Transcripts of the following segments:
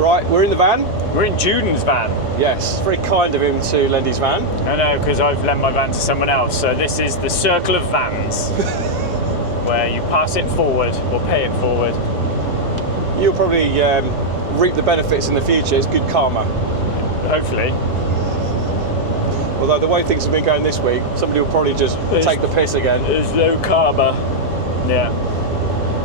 Right, we're in the van. We're in Juden's van. Yes, very kind of him to lend his van. I know, because I've lent my van to someone else. So this is the circle of vans, where you pass it forward or pay it forward. You'll probably reap the benefits in the future. It's good karma. Hopefully. Although the way things have been going this week, somebody will probably just take the piss again. There's no karma. Yeah.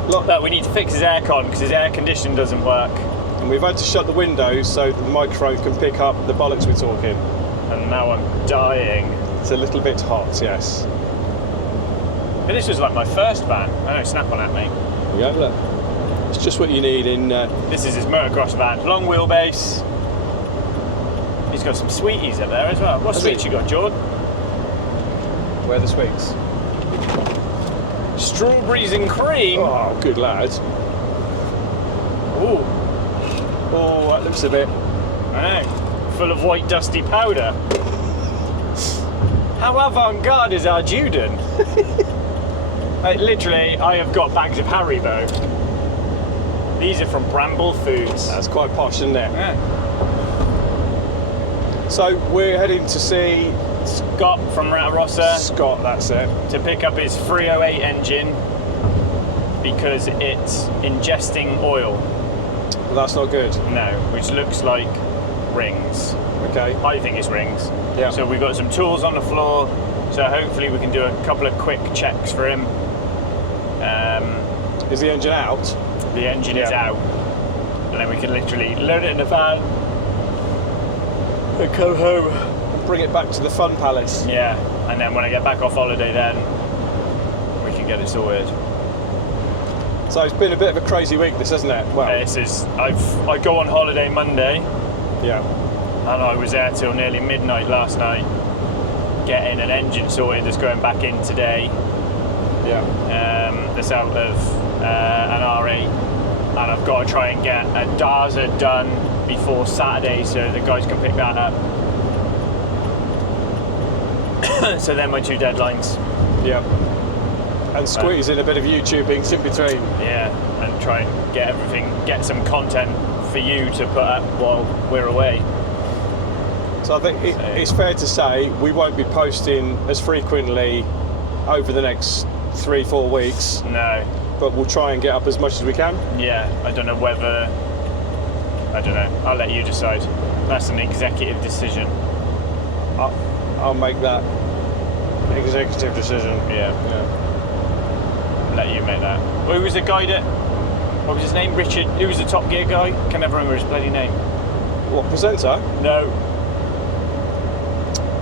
But we need to fix his aircon because his air condition doesn't work. And we've had to shut the windows so the microphone can pick up the bollocks we're talking. And now I'm dying. It's a little bit hot, yes. But this was like my first van. I know, snap on that, mate. Yeah, look. It's just what you need in... This is his motocross van. Long wheelbase. He's got some sweeties up there as well. What sweets you got, Jordan? Where are the sweets? Strawberries and cream. Oh, good lad. Ooh. Oh, that looks a bit... I know. Full of white dusty powder. How avant-garde is our Juden? Literally, I have got bags of Haribo. These are from Bramble Foods. That's quite posh, isn't it? Yeah. So we're heading to see... Scott from Ratarossa. Scott, that's it. To pick up his 308 engine because it's ingesting oil. Well, that's not good. No, which looks like rings. Okay. I think it's rings. Yeah. So we've got some tools on the floor, so hopefully we can do a couple of quick checks for him. Is the engine out? The engine is out. And then we can literally load it in the van and go home. And bring it back to the Fun Palace. Yeah, and then when I get back off holiday then, we can get it sorted. So it's been a bit of a crazy week, this, hasn't it? Well, This is, I go on holiday Monday, yeah. and I was there till nearly midnight last night, getting an engine sorted that's going back in today. Yeah. That's out of an R8, and I've got to try and get a Daza done before Saturday so the guys can pick that up. So they're my two deadlines. Yeah. And squeeze in a bit of YouTubing in between. Yeah, and try and get everything, get some content for you to put up while we're away. So I think it's fair to say we won't be posting as frequently over the next 3-4 weeks. No. But we'll try and get up as much as we can. Yeah, I don't know whether... I don't know. I'll let you decide. That's an executive decision. I'll make that executive decision. Yeah. Let you make that. Well, who was the guy that... What was his name? Richard? Who was the Top Gear guy? Can never remember his bloody name. What, presenter? No.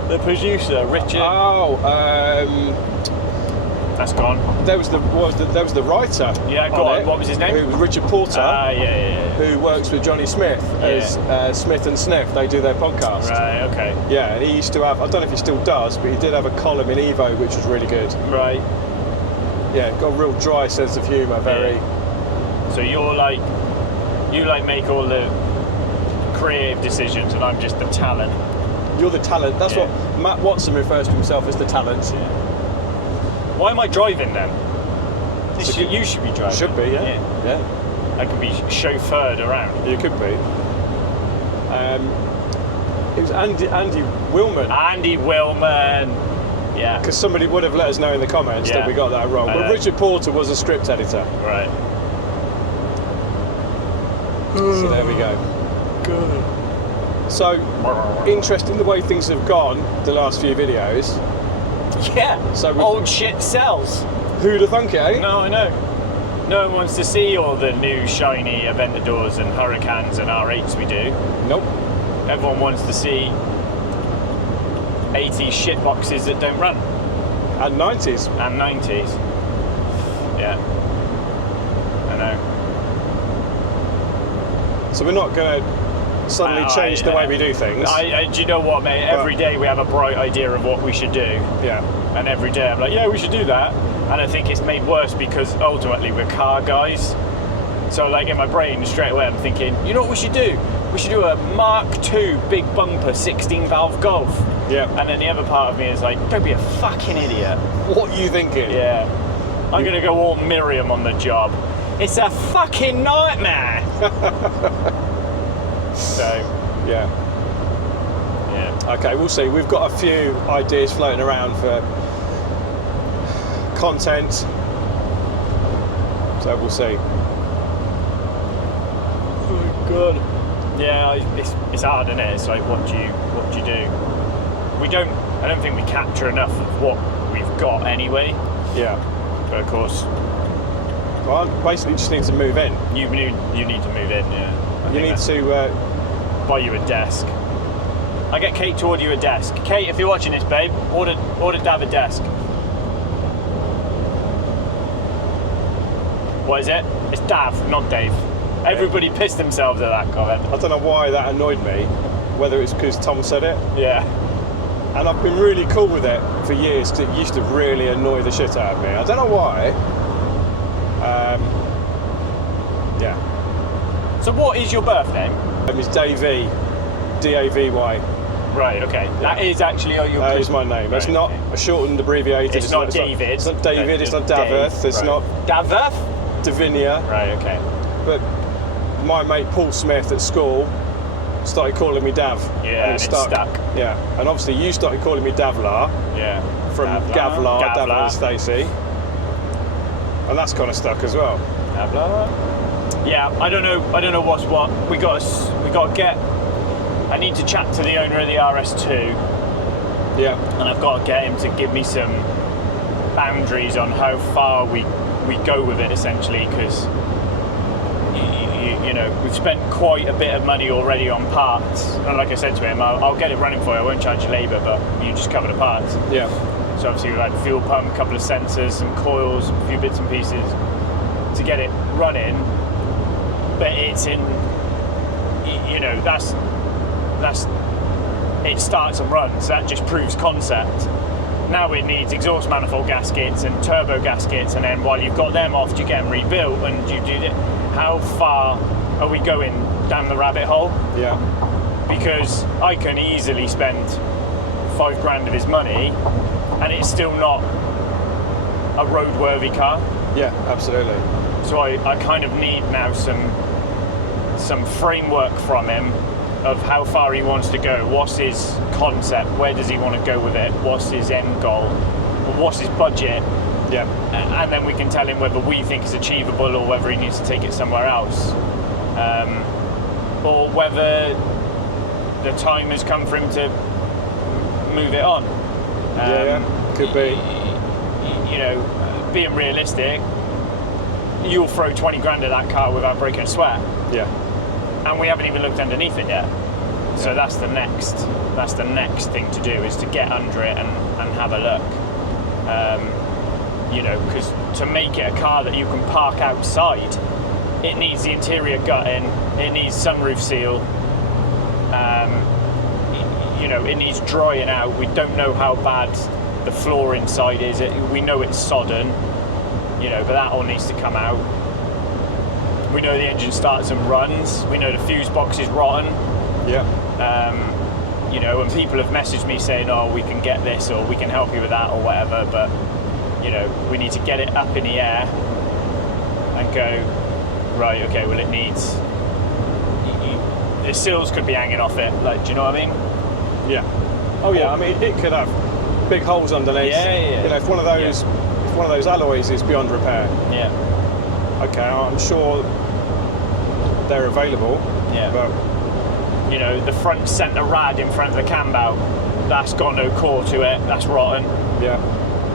The producer, Richard. Oh, That's gone. there was the writer. Yeah, go on. What was his name? Who was Richard Porter. Yeah. Who works with Johnny Smith as Smith and Sniff. They do their podcast. Right, okay. Yeah, and he used to have, I don't know if he still does, but he did have a column in Evo which was really good. Right. Yeah, got a real dry sense of humour, very... So you're like, you like make all the creative decisions and I'm just the talent. You're the talent. That's what Matt Watson refers to himself as, the talent. Yeah. Why am I driving then? You should be driving. Should be, yeah. I could be chauffeured around. You could be. It was Andy Willman. Andy Willman. Yeah. Because somebody would have let us know in the comments that we got that wrong. But Richard Porter was a script editor. Right. So there we go. Good. So, interesting the way things have gone the last few videos. Yeah. So old shit sells. Who'd have thunk it, eh? No, I know. No one wants to see all the new shiny Aventadors and Huracans and R8s we do. Nope. Everyone wants to see 80s shit boxes that don't run. And 90s. And 90s. Yeah. I know. So we're not going to suddenly change the way we do things. Do you know what, mate? Every day we have a bright idea of what we should do. Yeah. And every day I'm like, yeah, we should do that. And I think it's made worse because ultimately we're car guys. So like in my brain straight away I'm thinking, you know what we should do? We should do a Mark II big bumper 16 valve Golf. Yeah. And then the other part of me is like, don't be a fucking idiot. What are you thinking? Yeah. I'm going to go all Miriam on the job. It's a fucking nightmare. So Yeah. yeah. Okay, we'll see. We've got a few ideas floating around for content, so we'll see. Oh god. Yeah, it's hard, isn't it? It's like what do you do? I don't think we capture enough of what we've got anyway. Yeah. But of course, Well, I basically just need to move in. you need to move in. Yeah. You need to. buy you a desk. I get Kate to order you a desk. Kate, if you're watching this, babe, order Dav a desk. What is it? It's Dav, not Dave. Everybody pissed themselves at that comment. I don't know why that annoyed me. Whether it's because Tom said it, Yeah. and I've been really cool with it for years because it used to really annoy the shit out of me. I don't know why. Yeah. So what is your birth name? It's Davey, Davy. Right, okay. That is actually your That is my name. It's Right, not okay. a shortened, abbreviated. It's not David. It's not David. It's not Dave. Daveth. It's Right. not Daveth? Davinia. Right, okay. But my mate Paul Smith at school started calling me Dav. Yeah, and it stuck. Yeah, and obviously you started calling me Davlar Yeah. from Gavlar, Davlar and Stacey, and that's kind of stuck as well. Gavlar. Yeah, I don't know what's what. We got to get. I need to chat to the owner of the RS2, Yeah, and I've got to get him to give me some boundaries on how far we go with it, essentially, because you know, we've spent quite a bit of money already on parts, and like I said to him, I'll get it running for you, I won't charge you labour, but you just cover the parts. yeah, So obviously we've had a fuel pump, a couple of sensors, some coils, a few bits and pieces to get it running, but it's in, you know, that's it starts and runs, that just proves concept. Now it needs exhaust manifold gaskets and turbo gaskets, and then while you've got them off, you get them rebuilt, and you do it. How far are we going down the rabbit hole? yeah, Because I can easily spend £5,000 of his money, and it's still not a roadworthy car. yeah, absolutely. So I kind of need now some framework from him of how far he wants to go, what's his concept, where does he want to go with it, what's his end goal, what's his budget, Yeah, and then we can tell him whether we think it's achievable or whether he needs to take it somewhere else, or whether the time has come for him to move it on. yeah, could be. You know, being realistic, you'll throw 20 grand at that car without breaking a sweat. Yeah, And we haven't even looked underneath it yet. So that's the next thing to do, is to get under it and have a look. You know, because to make it a car that you can park outside, it needs the interior gutting, it needs sunroof seal, you know, it needs drying out. We don't know how bad the floor inside is. We know it's sodden, you know, but that all needs to come out. We know the engine starts and runs. We know the fuse box is rotten. yeah, You know, and people have messaged me saying, oh, we can get this, or we can help you with that, or whatever, but, you know, we need to get it up in the air and go, right, okay, well, it needs... The seals could be hanging off it, like, do you know what I mean? yeah. Oh yeah, I mean it could have big holes underneath. Yeah. You know, if one of those alloys is beyond repair, Yeah. okay, I'm sure they're available. Yeah. But You know, the front centre rad in front of the cam bow, that's got no core to it, that's rotten. yeah,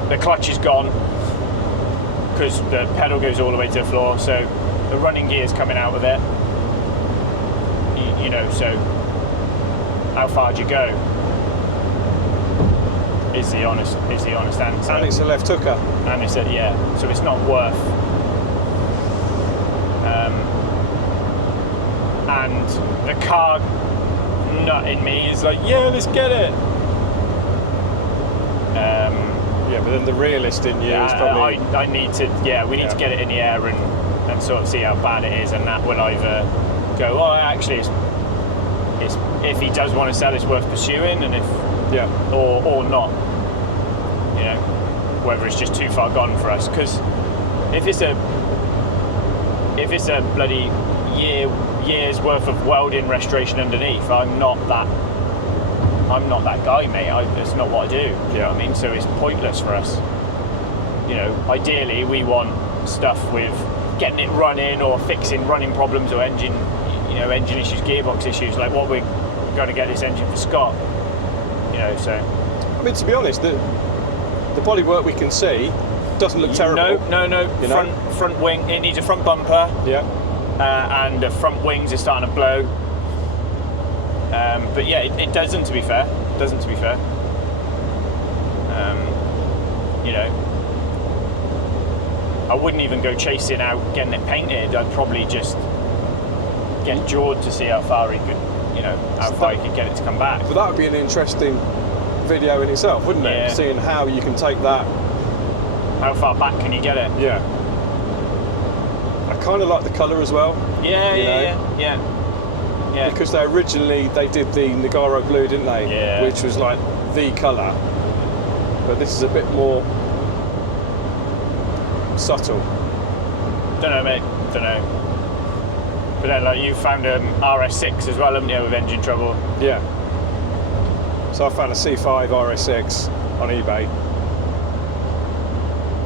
The clutch is gone because the pedal goes all the way to the floor, so the running gear's coming out of it. You know, so how far do you go? Is the honest answer. and it's a left hooker. And they said, yeah, so it's not worth. And the car nut in me is like, yeah, let's get it. Yeah, but then the realist in you is probably. I need to, we need to get it in the air and sort of see how bad it is, and that will either go, oh, actually, it's if he does want to sell, it's worth pursuing, and if or not, you know, whether it's just too far gone for us. Because if it's a bloody years worth of welding restoration underneath. I'm not that guy, mate. It's not what I do. You know what I mean? So it's pointless for us. You know, ideally we want stuff with getting it running or fixing running problems or engine issues, gearbox issues, like what we're going to get this engine for Scott. You know, so. I mean, to be honest, the bodywork we can see doesn't look terrible. No. Front wing. It needs a front bumper. Yeah. And the front wings are starting to blow. But yeah, it doesn't. To be fair, You know, I wouldn't even go chasing out getting it painted. I'd probably just get Jord to see how far he could, how far he could get it to come back. But that would be an interesting video in itself, wouldn't it? Seeing how you can take that. How far back can you get it? Yeah. I kind of like the colour as well. Yeah. Because they did the Nagaro blue, didn't they? Yeah. Which was like the colour. But this is a bit more subtle. Don't know, mate. Don't know. But then, like, you found an RS6 as well, haven't you, with engine trouble? Yeah. So I found a C5 RS6 on eBay.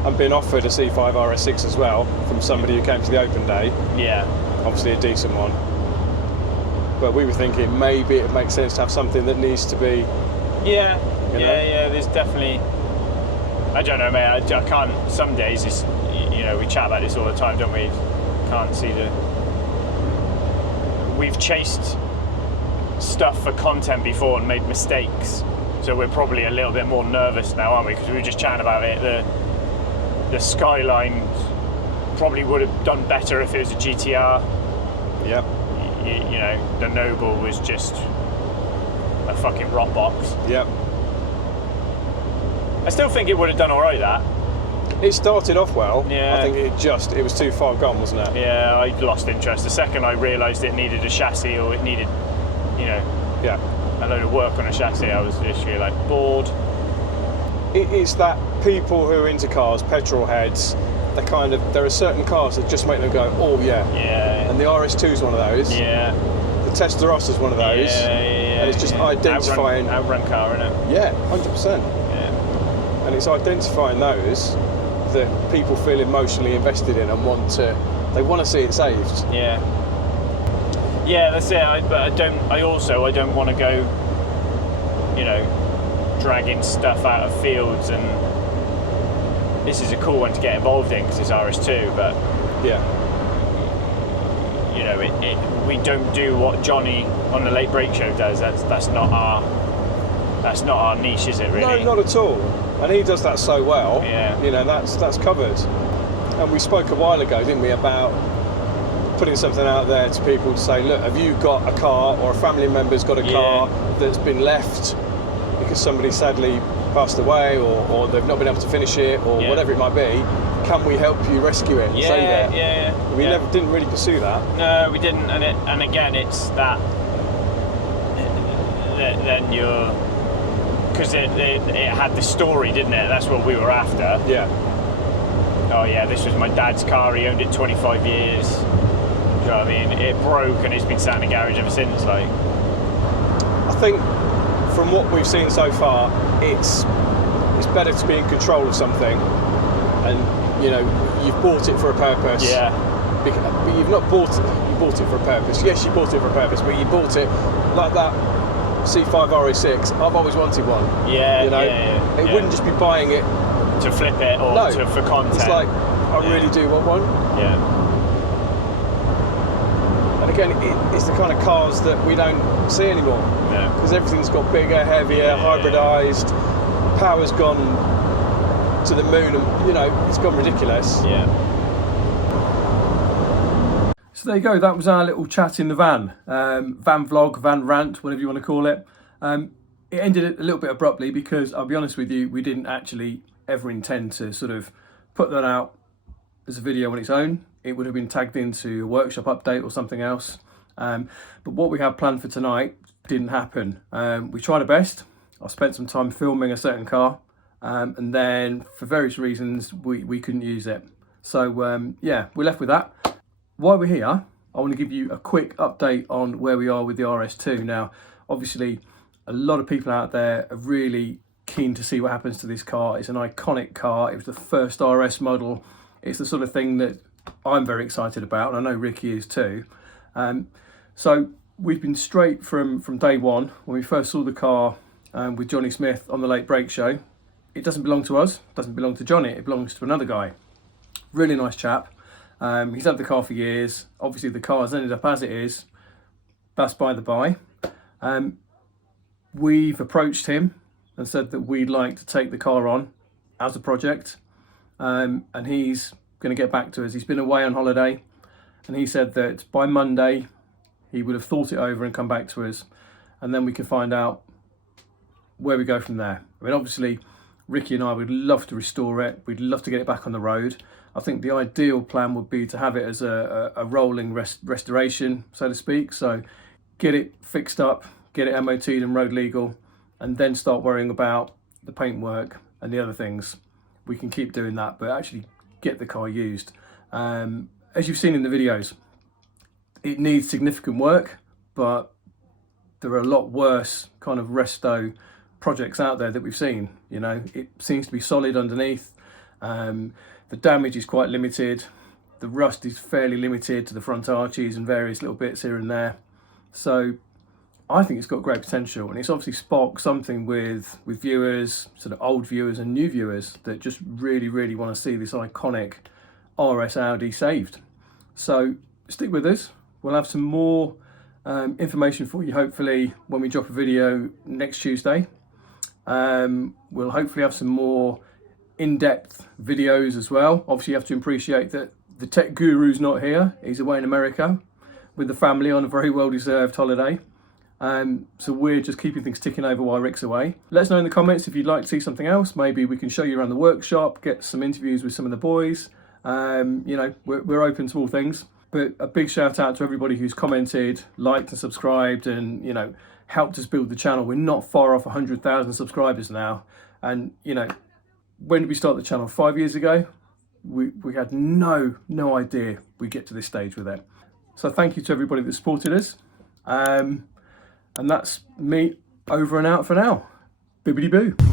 I'm being offered a C5 RS6 as well from somebody who came to the open day. Yeah. Obviously a decent one. But we were thinking maybe it makes sense to have something that needs to be... Yeah. There's definitely... I don't know, mate. I can't... Some days, it's, we chat about this all the time, don't we? Can't see the... We've chased stuff for content before and made mistakes. So we're probably a little bit more nervous now, aren't we? Because we were just chatting about it. The Skyline probably would have done better if it was a GTR. Yep. The Noble was just a fucking rock box. Yep. I still think it would have done all right, that. It started off well. Yeah. I think it was too far gone, wasn't it? Yeah, I lost interest. The second I realised it needed a chassis or it needed, Yeah. a load of work on a chassis, I was literally like bored. It's that people who are into cars, petrol heads, there are certain cars that just make them go, oh yeah. Yeah. And the RS2 is one of those. Yeah. The Testarossa is one of those. Yeah. And it's just identifying... Outrun car, isn't it? Yeah, 100%. Yeah. And it's identifying those that people feel emotionally invested in and they want to see it saved. Yeah. Yeah, that's it. But I don't want to go, dragging stuff out of fields, and this is a cool one to get involved in because it's RS2, but yeah, we don't do what Johnny on the Late Break Show does. That's not our niche, is it, really? No, not at all. And he does that so well. Yeah. That's covered. And we spoke a while ago, didn't we, about putting something out there to people to say, look, have you got a car or a family member's got a car that's been left because somebody sadly passed away or they've not been able to finish it or whatever it might be, can we help you rescue it and save it? We didn't really pursue that. No, we didn't. And again, it's that then you're... Because it had the story, didn't it? That's what we were after. Yeah. Oh yeah, this was my dad's car. He owned it 25 years. Do you know what I mean? It broke and it's been sat in the garage ever since. Like, I think from what we've seen so far, it's better to be in control of something, and you've bought it for a purpose. Yeah. But you've not bought it. You bought it for a purpose. Yes, you bought it for a purpose, but you bought it like that. C5 RS6, I've always wanted one. Yeah, It wouldn't just be buying it to flip it or for content. It's like, I really do want one. Yeah. And again, it's the kind of cars that we don't see anymore. No. Because everything's got bigger, heavier, hybridised, power's gone to the moon, and it's gone ridiculous. Yeah. So there you go, that was our little chat in the van. Van vlog, van rant, whatever you want to call it. It ended a little bit abruptly because, I'll be honest with you, we didn't actually ever intend to sort of put that out as a video on its own. It would have been tagged into a workshop update or something else. But what we had planned for tonight didn't happen. We tried our best. I spent some time filming a certain car, and then for various reasons we couldn't use it. So yeah, we're left with that. While we're here, I want to give you a quick update on where we are with the RS2. Now, obviously, a lot of people out there are really keen to see what happens to this car. It's an iconic car. It was the first RS model. It's the sort of thing that I'm very excited about, and I know Ricky is too. So we've been straight from day one when we first saw the car with Johnny Smith on the Late Break Show. It doesn't belong to us, doesn't belong to Johnny, it belongs to another guy. Really nice chap. He's had the car for years. Obviously the car has ended up as it is. That's by the by. We've approached him and said that we'd like to take the car on as a project. And he's going to get back to us. He's been away on holiday, and he said that by Monday he would have thought it over and come back to us, and then we can find out where we go from there. I mean, obviously Ricky and I would love to restore it. We'd love to get it back on the road. I think the ideal plan would be to have it as a rolling restoration, so to speak. So get it fixed up, get it MOT'd and road legal, and then start worrying about the paintwork and the other things. We can keep doing that, but actually get the car used. As you've seen in the videos, it needs significant work, but there are a lot worse kind of resto projects out there that we've seen. You know, it seems to be solid underneath. The damage is quite limited. The rust is fairly limited to the front arches and various little bits here and there. So I think it's got great potential, and it's obviously sparked something with viewers, sort of old viewers and new viewers, that just really want to see this iconic RS Audi saved. So stick with us. We'll have some more information for you hopefully when we drop a video next Tuesday. We'll hopefully have some more in-depth videos as well. Obviously you have to appreciate that the tech guru's not here. He's away in America with the family on a very well-deserved holiday. So we're just keeping things ticking over while Rick's away. Let us know in the comments if you'd like to see something else. Maybe we can show you around the workshop, get some interviews with some of the boys. You know, we're open to all things. But a big shout out to everybody who's commented, liked and subscribed, and, you know, helped us build the channel. We're not far off 100,000 subscribers now. And, you know, when did we start the channel? 5 years ago? We had no idea we'd get to this stage with it. So thank you to everybody that supported us. And that's me over and out for now. Bibbidi boo.